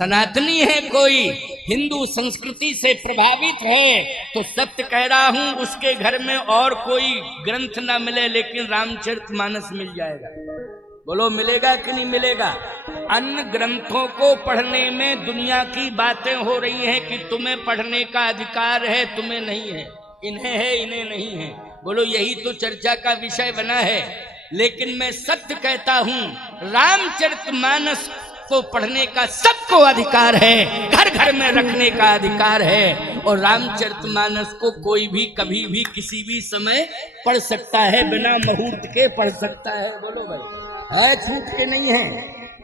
सनातनी है, कोई हिंदू संस्कृति से प्रभावित है, तो सत्य कह रहा हूं उसके घर में और कोई ग्रंथ ना मिले लेकिन रामचरितमानस मिल जाएगा। बोलो मिलेगा कि नहीं मिलेगा? अन्य ग्रंथों को पढ़ने में दुनिया की बातें हो रही हैं कि तुम्हें पढ़ने का अधिकार है, तुम्हें नहीं है, इन्हें है इन्हें नहीं है। बोलो यही तो चर्चा का विषय बना है। लेकिन मैं सत्य कहता हूं, रामचरितमानस को पढ़ने का सबको अधिकार है, घर घर में रखने का अधिकार है। और रामचरितमानस को कोई भी कभी भी किसी भी समय पढ़ सकता है, बिना मुहूर्त के पढ़ सकता है। बोलो भाई, है छूट के नहीं है?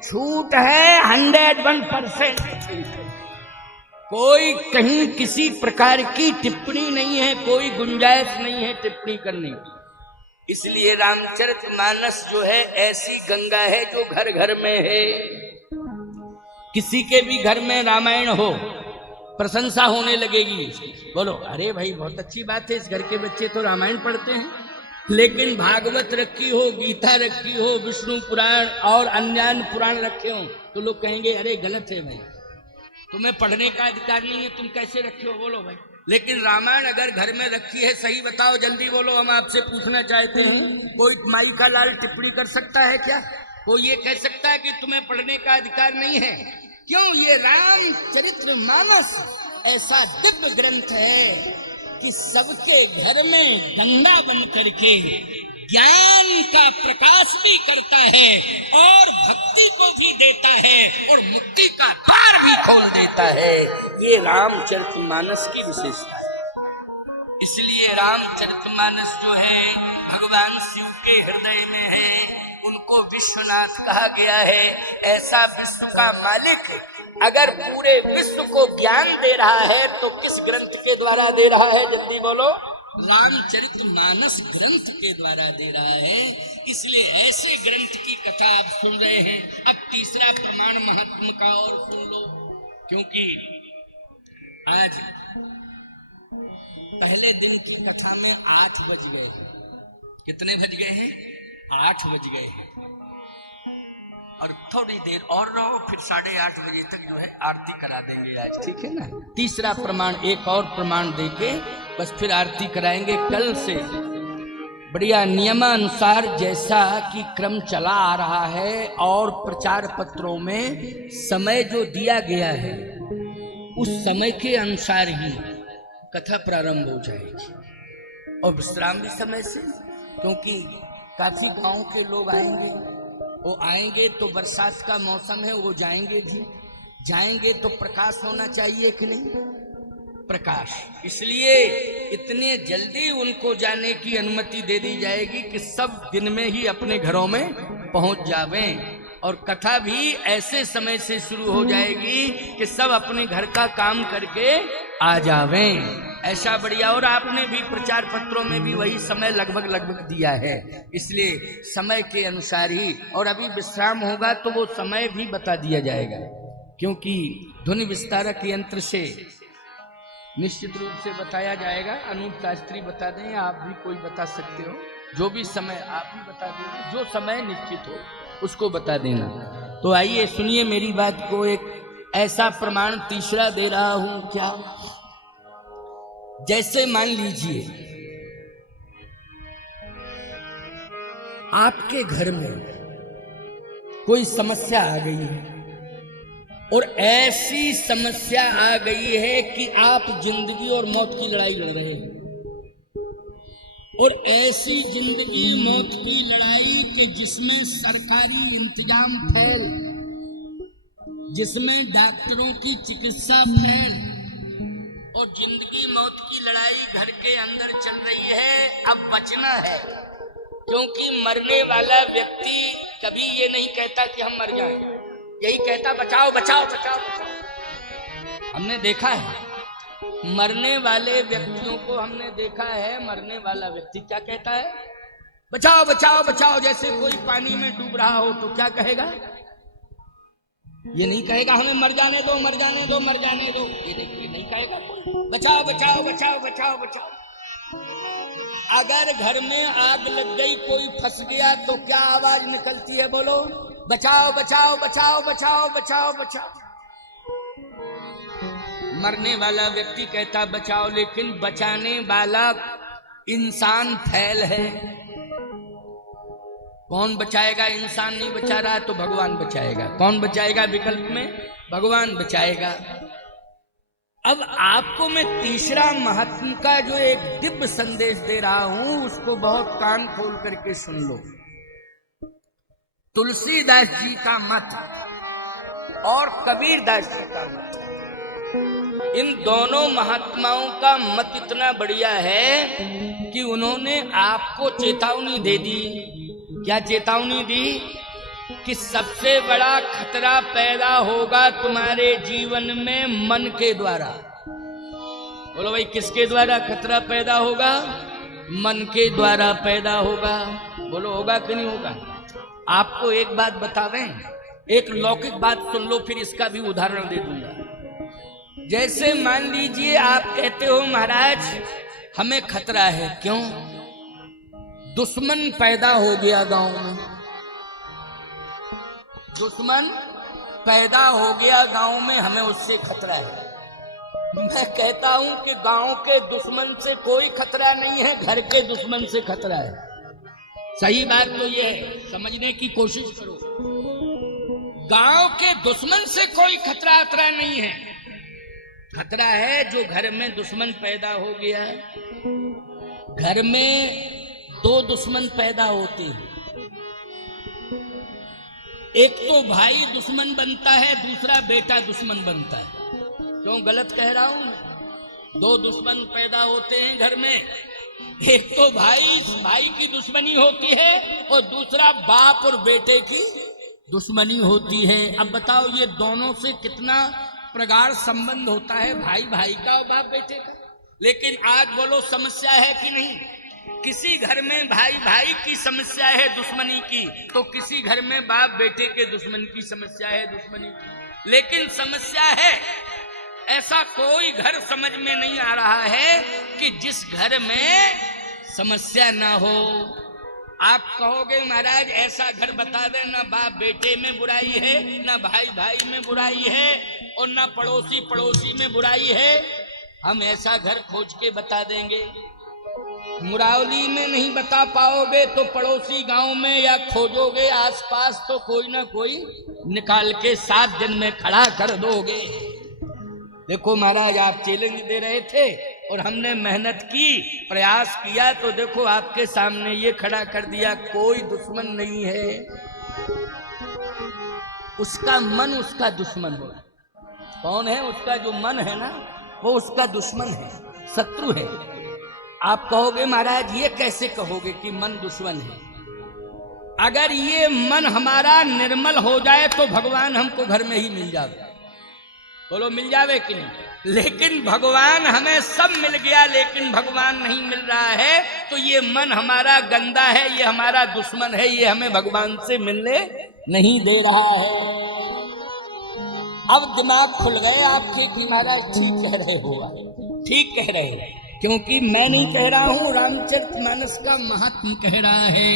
छूट है 101%। कोई कहीं किसी प्रकार की टिप्पणी नहीं है, कोई गुंजाइश नहीं है टिप्पणी करने की। इसलिए रामचरितमानस जो है ऐसी गंगा है जो घर घर में है। किसी के भी घर में रामायण हो, प्रशंसा होने लगेगी। बोलो अरे भाई बहुत अच्छी बात है, इस घर के बच्चे तो रामायण पढ़ते हैं। लेकिन भागवत रखी हो, गीता रखी हो, विष्णु पुराण और अन्य पुराण रखे हो, तो लोग कहेंगे अरे गलत है भाई, तुम्हें पढ़ने का अधिकार नहीं है, तुम कैसे रखे हो? बोलो भाई। लेकिन रामायण अगर घर में रखी है, सही बताओ जल्दी बोलो, हम आपसे पूछना चाहते हैं। कोई माई का लाल टिप्पणी कर सकता है क्या? कोई ये कह सकता है कि तुम्हें पढ़ने का अधिकार नहीं है? क्यों? ये रामचरितमानस ऐसा दिव्य ग्रंथ है कि सबके घर में गंगा बन करके ज्ञान का प्रकाश भी करता है और भक्ति को भी देता है और मुक्ति का द्वार भी खोल देता है। ये रामचरितमानस की विशेषता है। इसलिए रामचरितमानस जो है भगवान शिव के हृदय में है, उनको विश्वनाथ कहा गया है। ऐसा विश्व का मालिक अगर पूरे विश्व को ज्ञान दे रहा है तो किस ग्रंथ के द्वारा दे रहा है? जल्दी बोलो। रामचरितमानस ग्रंथ के द्वारा दे रहा है। इसलिए ऐसे ग्रंथ की कथा आप सुन रहे हैं। अब तीसरा प्रमाण महात्म का और सुन लो, क्योंकि आज पहले दिन की कथा में 8 बज गए हैं। कितने बज गए हैं? 8 बज गए हैं। और थोड़ी देर और रहो, फिर 8:30 बजे तक जो है आरती करा देंगे आज, ठीक है ना? तीसरा प्रमाण, एक और प्रमाण देके बस फिर आरती कराएंगे। कल से बढ़िया नियमानुसार जैसा कि क्रम चला आ रहा है और प्रचार पत्रों में समय जो दिया गया है उस समय के अनुसार ही कथा प्रारंभ हो जाएगी। और विश्राम भी समय से, क्योंकि काफी गांव के लोग आएंगे। वो आएंगे तो बरसात का मौसम है, वो जाएंगे भी। जाएंगे तो प्रकाश होना चाहिए कि नहीं? प्रकाश। इसलिए इतने जल्दी उनको जाने की अनुमति दे दी जाएगी कि सब दिन में ही अपने घरों में पहुंच जावें। और कथा भी ऐसे समय से शुरू हो जाएगी कि सब अपने घर का काम करके आ जावें। ऐसा बढ़िया। और आपने भी प्रचार पत्रों में भी वही समय लगभग दिया है। इसलिए समय के अनुसार ही, और अभी विश्राम होगा तो वो समय भी बता दिया जाएगा, क्योंकि ध्वनि विस्तारक यंत्र से निश्चित रूप से बताया जाएगा। अनूप शास्त्री बता दें, आप भी कोई बता सकते हो, जो भी समय आप भी बता देंगे, जो समय निश्चित हो उसको बता देना। तो आइए सुनिए मेरी बात को। एक ऐसा प्रमाण तीसरा दे रहा हूं। क्या? जैसे मान लीजिए आपके घर में कोई समस्या आ गई है, और ऐसी समस्या आ गई है कि आप जिंदगी और मौत की लड़ाई लड़ रहे हैं, और ऐसी जिंदगी मौत की लड़ाई कि जिसमें सरकारी इंतजाम फेल, जिसमें डॉक्टरों की चिकित्सा फेल, और जिंदगी मौत की लड़ाई घर के अंदर चल रही है। अब बचना है, क्योंकि मरने वाला व्यक्ति कभी ये नहीं कहता कि हम मर जाएं, यही कहता बचाओ बचाओ बचाओ बचाओ। हमने देखा है मरने वाले व्यक्तियों को, हमने देखा है मरने वाला व्यक्ति क्या कहता है? बचाओ बचाओ बचाओ। जैसे कोई पानी में डूब रहा हो तो क्या कहेगा? ये नहीं कहेगा हमें मर जाने दो मर जाने दो मर जाने दो, ये नहीं कहेगा। बचाओ बचाओ बचाओ बचाओ बचाओ। अगर घर में आग लग गई, कोई फंस गया, तो क्या आवाज निकलती है? बोलो, बचाओ बचाओ बचाओ बचाओ बचाओ बचाओ। मरने वाला व्यक्ति कहता बचाओ, लेकिन बचाने वाला इंसान फैल है। कौन बचाएगा? इंसान नहीं बचा रहा तो भगवान बचाएगा। कौन बचाएगा? विकल्प में भगवान बचाएगा। अब आपको मैं तीसरा महात्मा का जो एक दिव्य संदेश दे रहा हूं, उसको बहुत कान खोल करके सुन लो। तुलसीदास जी का मत और कबीरदास जी का मत, इन दोनों महात्माओं का मत इतना बढ़िया है कि उन्होंने आपको चेतावनी दे दी। क्या चेतावनी दी? कि सबसे बड़ा खतरा पैदा होगा तुम्हारे जीवन में मन के द्वारा। बोलो भाई, किसके द्वारा खतरा पैदा होगा? मन के द्वारा पैदा होगा। बोलो होगा कि नहीं होगा? आपको एक बात बतावें, एक लौकिक बात सुन लो, फिर इसका भी उदाहरण दे दूंगा। जैसे मान लीजिए आप कहते हो महाराज हमें खतरा है। क्यों? दुश्मन पैदा हो गया गांव में, दुश्मन पैदा हो गया गांव में, हमें उससे खतरा है। मैं कहता हूं कि गांव के दुश्मन से कोई खतरा नहीं है, घर के दुश्मन से खतरा है। सही बात तो ये है, समझने की कोशिश करो। गांव के दुश्मन से कोई खतरा नहीं है। खतरा है जो घर में दुश्मन पैदा हो गया है। घर में दो दुश्मन पैदा होते हैं, एक तो भाई दुश्मन बनता है, दूसरा बेटा दुश्मन बनता है। क्यों गलत कह रहा हूं? दो दुश्मन पैदा होते हैं घर में, एक तो भाई की दुश्मनी होती है और दूसरा बाप और बेटे की दुश्मनी होती है। अब बताओ ये दोनों से कितना प्रगाढ़ संबंध होता है, भाई भाई का और बाप बेटे का। लेकिन आज बोलो समस्या है कि नहीं? किसी घर में भाई भाई की समस्या है दुश्मनी की, तो किसी घर में बाप बेटे के दुश्मन की समस्या है दुश्मनी की। लेकिन समस्या है, ऐसा कोई घर समझ में नहीं आ रहा है कि जिस घर में समस्या ना हो। आप कहोगे महाराज ऐसा घर बता दे ना बाप बेटे में बुराई है, ना भाई भाई में बुराई है, और ना पड़ोसी पड़ोसी में बुराई है। हम ऐसा घर खोज के बता देंगे। मुरावली में नहीं बता पाओगे तो पड़ोसी गांव में या खोजोगे आसपास तो कोई ना कोई निकाल के 7 दिन में खड़ा कर दोगे। देखो महाराज आप चैलेंज दे रहे थे और हमने मेहनत की, प्रयास किया, तो देखो आपके सामने ये खड़ा कर दिया। कोई दुश्मन नहीं है, उसका मन उसका दुश्मन हो। कौन है? उसका जो मन है ना, वो उसका दुश्मन है, शत्रु है। आप कहोगे महाराज ये कैसे कहोगे कि मन दुश्मन है? अगर ये मन हमारा निर्मल हो जाए तो भगवान हमको घर में ही मिल जावे। बोलो मिल जावे कि नहीं? लेकिन भगवान हमें सब मिल गया, लेकिन भगवान नहीं मिल रहा है, तो ये मन हमारा गंदा है, ये हमारा दुश्मन है, ये हमें भगवान से मिलने नहीं दे रहा है। अब दिमाग खुल गए आपके कि महाराज ठीक कह रहे हो, ठीक कह रहे हो, क्योंकि मैं नहीं कह रहा हूं, रामचरितमानस का महात्मा कह रहा है।